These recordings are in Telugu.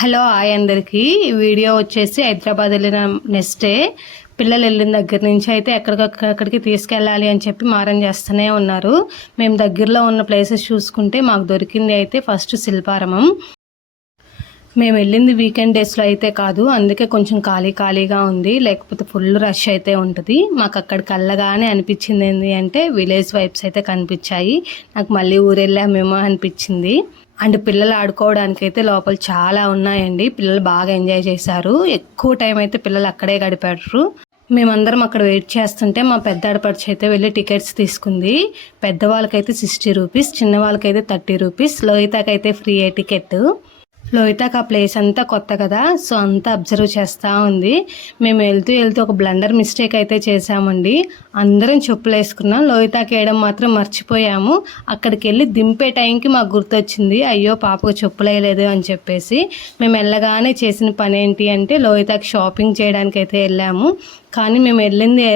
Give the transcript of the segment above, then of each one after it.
హలో హాయ్ అందరికీ. ఈ వీడియో వచ్చేసి హైదరాబాద్ వెళ్ళిన నెక్స్ట్ డే పిల్లలు వెళ్ళిన దగ్గర నుంచి అయితే ఎక్కడికి తీసుకెళ్ళాలి అని చెప్పి మారం చేస్తూనే ఉన్నారు. మేము దగ్గరలో ఉన్న ప్లేసెస్ చూసుకుంటే మాకు దొరికింది అయితే ఫస్ట్ శిల్పారామం. మేము వెళ్ళింది వీకెండ్ డేస్లో అయితే కాదు, అందుకే కొంచెం ఖాళీగా ఉంది, లేకపోతే ఫుల్ రష్ అయితే ఉంటుంది. మాకు అక్కడికి వెళ్ళగానే అనిపించింది ఏంటి అంటే విలేజ్ వైబ్స్ అయితే కనిపించాయి. నాకు మళ్ళీ ఊరెళ్ళామేమో అనిపించింది. అండ్ పిల్లలు ఆడుకోవడానికి అయితే లోపల చాలా ఉన్నాయండి. పిల్లలు బాగా ఎంజాయ్ చేశారు. ఎక్కువ టైం అయితే పిల్లలు అక్కడే గడిపారు. మేమందరం అక్కడ వెయిట్ చేస్తుంటే మా పెద్ద ఆడపడుచు అయితే వెళ్ళి టికెట్స్ తీసుకుంది. పెద్దవాళ్ళకైతే 60 రూపీస్, చిన్న వాళ్ళకైతే 30 రూపీస్. లోహితాకైతే ఫ్రీ టికెట్. లోహితాకి ఆ ప్లేస్ అంతా కొత్త కదా, సో అంతా అబ్జర్వ్ చేస్తూ ఉంది. మేము వెళ్తూ ఒక బ్లండర్ మిస్టేక్ అయితే చేసామండి. అందరం చెప్పులు వేసుకున్నాం, లోహితాకి వేయడం మాత్రం మర్చిపోయాము. అక్కడికి వెళ్ళి దింపే టైంకి మాకు గుర్తొచ్చింది, అయ్యో పాపకు చెప్పులు వేయలేదు అని చెప్పేసి. మేము వెళ్ళగానే చేసిన పని ఏంటి అంటే లోహితాకి షాపింగ్ చేయడానికి అయితే వెళ్ళాము. కానీ మేము వెళ్ళింది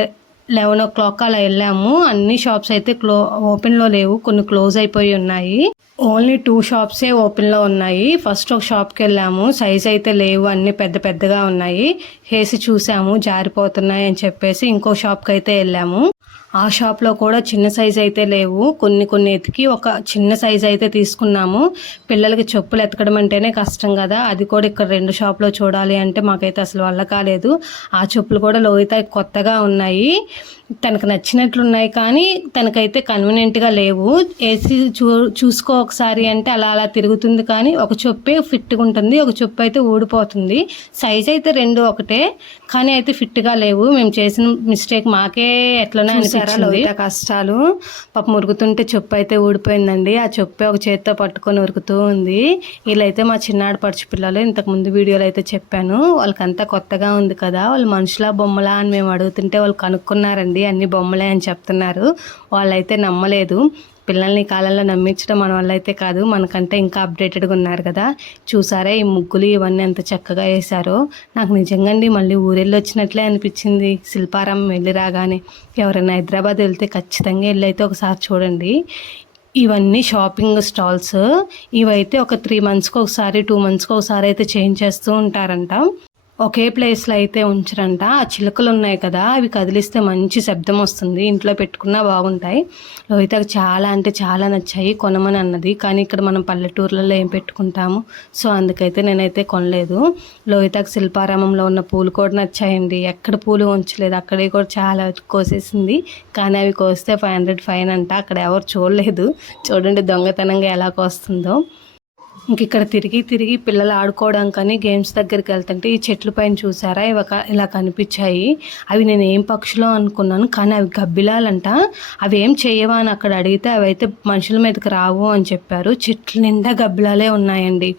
11 o'clock అలా వెళ్ళాము. అన్ని షాప్స్ అయితే ఓపెన్లో లేవు, కొన్ని క్లోజ్ అయిపోయి ఉన్నాయి. ఓన్లీ 2 షాప్సే ఓపెన్లో ఉన్నాయి. ఫస్ట్ ఒక షాప్కి వెళ్ళాము, సైజ్ అయితే లేవు, అన్నీ పెద్దగా ఉన్నాయి. వేసి చూసాము జారిపోతున్నాయి అని చెప్పేసి ఇంకో షాప్కి అయితే వెళ్ళాము. ఆ షాప్లో కూడా చిన్న సైజ్ అయితే లేవు, కొన్ని ఎతికి ఒక చిన్న సైజ్ అయితే తీసుకున్నాము. పిల్లలకి చెప్పులు ఎతకడం అంటేనే కష్టం కదా, అది కూడా ఇక్కడ 2 షాప్లో చూడాలి అంటే మాకైతే అసలు వల్ల కాలేదు. ఆ చెప్పులు కూడా లోహిత కొత్తగా ఉన్నాయి, తనకు నచ్చినట్లున్నాయి, కానీ తనకైతే కన్వీనియంట్గా లేవు. వేసి చూసుకో ఒకసారి అంటే అలా తిరుగుతుంది, కానీ ఒక చెప్పే ఫిట్గా ఉంటుంది, ఒక చెప్పు అయితే ఊడిపోతుంది. సైజ్ అయితే 2 ఒకటే, కానీ అయితే ఫిట్గా లేవు. మేము చేసిన మిస్టేక్ మాకే ఎట్లనే అనిపించింది. లోహిత కష్టాలు పాప మురుగుతుంటే చెప్పు అయితే ఊడిపోయిందండి. ఆ చెప్పే ఒక చేతితో పట్టుకొని ఉరుకుతూ ఉంది. వీళ్ళైతే మా చిన్నాడు పడుచు పిల్లలు, ఇంతకుముందు వీడియోలో అయితే చెప్పాను, వాళ్ళకంతా కొత్తగా ఉంది కదా, వాళ్ళు మనుషులా బొమ్మలా అని మేము అడుగుతుంటే వాళ్ళు కనుక్కున్నారండి, అన్ని బొమ్మలే అని చెప్తున్నారు. వాళ్ళైతే నమ్మలేదు. పిల్లల్ని కాలంలో నమ్మించడం మన వల్ల అయితే కాదు, మనకంటే ఇంకా అప్డేటెడ్గా ఉన్నారు కదా. చూసారా ఈ ముగ్గులు ఇవన్నీ ఎంత చక్కగా వేశారో. నాకు నిజంగా మళ్ళీ ఊరెళ్ళి వచ్చినట్లే అనిపించింది శిల్పారామం వెళ్ళి రాగానే. ఎవరైనా హైదరాబాద్ వెళ్తే ఖచ్చితంగా వెళ్ళైతే ఒకసారి చూడండి. ఇవన్నీ షాపింగ్ స్టాల్స్. ఇవైతే ఒక 3 monthsకి ఒకసారి 2 monthsకి ఒకసారి అయితే చేంజ్ చేస్తూ ఉంటారంట. ఒకే ప్లేస్లో అయితే ఉంచరంట. ఆ చిలుకలు ఉన్నాయి కదా, అవి కదిలిస్తే మంచి శబ్దం వస్తుంది, ఇంట్లో పెట్టుకున్నా బాగుంటాయి. లోహితకు చాలా అంటే చాలా నచ్చాయి, కొనమని అన్నది. కానీ ఇక్కడ మనం పల్లెటూర్లలో ఏం పెట్టుకుంటాము, సో అందుకైతే నేనైతే కొనలేదు. లోహితకు శిల్పారామంలో ఉన్న పూలు కూడా నచ్చాయండి. ఎక్కడ పూలు ఉంచలేదు, అక్కడే కూడా చాలా కోసేసింది. కానీ అవి కోస్తే 500 ఫైన్ అంట. అక్కడ ఎవరు చూడలేదు. చూడండి దొంగతనంగా ఎలా కోస్తుందో. ఇంక ఇక్కడ తిరిగి పిల్లలు ఆడుకోవడానికని గేమ్స్ దగ్గరికి వెళ్తుంటే ఈ చెట్ల పైన చూసారా ఇలా కనిపించాయి. అవి నేను ఏం పక్షులో అనుకున్నాను, కానీ అవి గబ్బిలాలంట. అవి ఏం చేయవా అని అక్కడ అడిగితే అవి అయితే మనుషుల మీదకి రావు అని చెప్పారు. చెట్ల నిండా గబ్బిలాలే ఉన్నాయండి.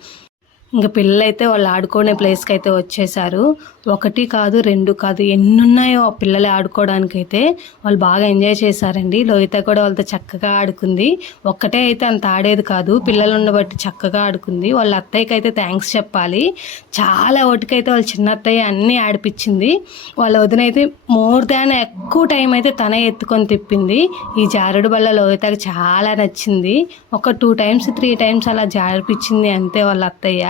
ఇంకా పిల్లలైతే వాళ్ళు ఆడుకునే ప్లేస్కి అయితే వచ్చేసారు. 1 కాదు 2 కాదు ఎన్ని ఉన్నాయో ఆ పిల్లలు ఆడుకోవడానికైతే. వాళ్ళు బాగా ఎంజాయ్ చేశారండి. లోహిత కూడా వాళ్ళతో చక్కగా ఆడుకుంది. ఒక్కటే అయితే అంత ఆడేది కాదు, పిల్లలు ఉండబట్టి చక్కగా ఆడుకుంది. వాళ్ళ అత్తయ్యకి అయితే థ్యాంక్స్ చెప్పాలి. చాలా ఒకటికైతే వాళ్ళ చిన్న అత్తయ్య అన్నీ ఆడిపించింది. వాళ్ళ వదినైతే మోర్ దాన్ ఎక్కువ టైం అయితే తనే ఎత్తుకొని తిప్పింది. ఈ జారుడు బల్ల లోహితకి చాలా నచ్చింది. ఒక 2 times 3 times అలా జారిపించింది అంతే వాళ్ళ అత్తయ్య.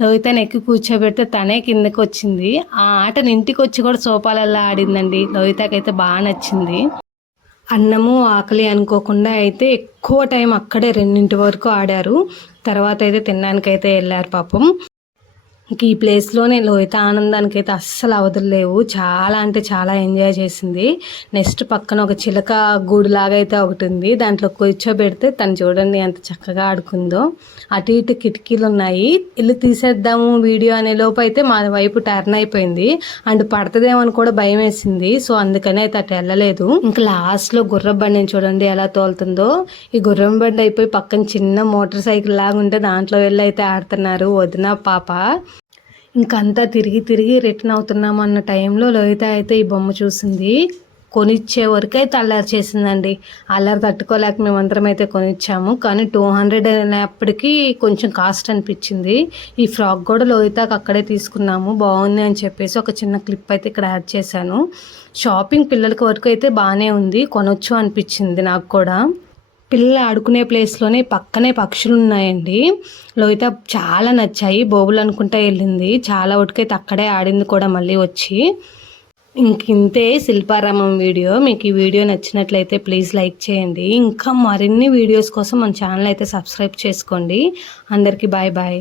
లోహితని ఎక్కి కూర్చోబెడితే తనే కిందకి వచ్చింది. ఆ ఆటని ఇంటికి వచ్చి కూడా సోపాలల్లో ఆడిందండి. లోహితకి అయితే బాగా నచ్చింది. అన్నము ఆకలి అనుకోకుండా అయితే ఎక్కువ టైం అక్కడే 2 వరకు ఆడారు. తర్వాత అయితే తినడానికైతే వెళ్ళారు పాపం. ఇంక ఈ ప్లేస్లోనే లోహిత ఆనందానికి అయితే అస్సలు అవధులేవు. చాలా అంటే చాలా ఎంజాయ్ చేసింది. నెక్స్ట్ పక్కన ఒక చిలక గూడులాగా అయితే ఒకటి ఉంది, దాంట్లో కూర్చోబెడితే తను చూడండి ఎంత చక్కగా ఆడుకుందో. అటు ఇటు కిటికీలు ఉన్నాయి, ఇల్లు తీసేద్దాము వీడియో అనే లోపు అయితే మా వైపు టర్న్ అయిపోయింది. అండ్ పడుతుందేమని కూడా భయం వేసింది, సో అందుకని అయితే అటు వెళ్ళలేదు. ఇంకా లాస్ట్లో గుర్రం బండిని చూడండి ఎలా తోలుతుందో. ఈ గుర్రం బండి అయిపోయి పక్కన చిన్న మోటార్ సైకిల్ లాగా ఉంటే దాంట్లో వెళ్ళి అయితే ఆడుతున్నారు వదిన పాప. ఇంకంతా తిరిగి రిటర్న్ అవుతున్నాము అన్న టైంలో లోహిత అయితే ఈ బొమ్మ చూసింది. కొనిచ్చే వరకు అయితే అల్లరి చేసిందండి. అల్లరి తట్టుకోలేక మేమందరం అయితే కొనిచ్చాము. కానీ 200 అయినప్పటికీ కొంచెం కాస్ట్ అనిపించింది. ఈ ఫ్రాక్ కూడా లోహితకు అక్కడే తీసుకున్నాము, బాగుంది అని చెప్పేసి ఒక చిన్న క్లిప్ అయితే ఇక్కడ యాడ్ చేశాను. షాపింగ్ పిల్లలకి వరకు అయితే బాగానే ఉంది, కొనొచ్చు అనిపించింది నాకు కూడా. పిల్లలు ఆడుకునే ప్లేస్లోనే పక్కనే పక్షులు ఉన్నాయండి. లోహిత చాలా నచ్చాయి, బోబులు అనుకుంటా వెళ్ళింది, చాలా వరకైతే అక్కడే ఆడింది కూడా మళ్ళీ వచ్చి. ఇంతే శిల్పారామం వీడియో. మీకు ఈ వీడియో నచ్చినట్లయితే ప్లీజ్ లైక్ చేయండి. ఇంకా మరిన్ని వీడియోస్ కోసం మన ఛానల్ అయితే సబ్స్క్రైబ్ చేసుకోండి. అందరికీ బాయ్ బాయ్.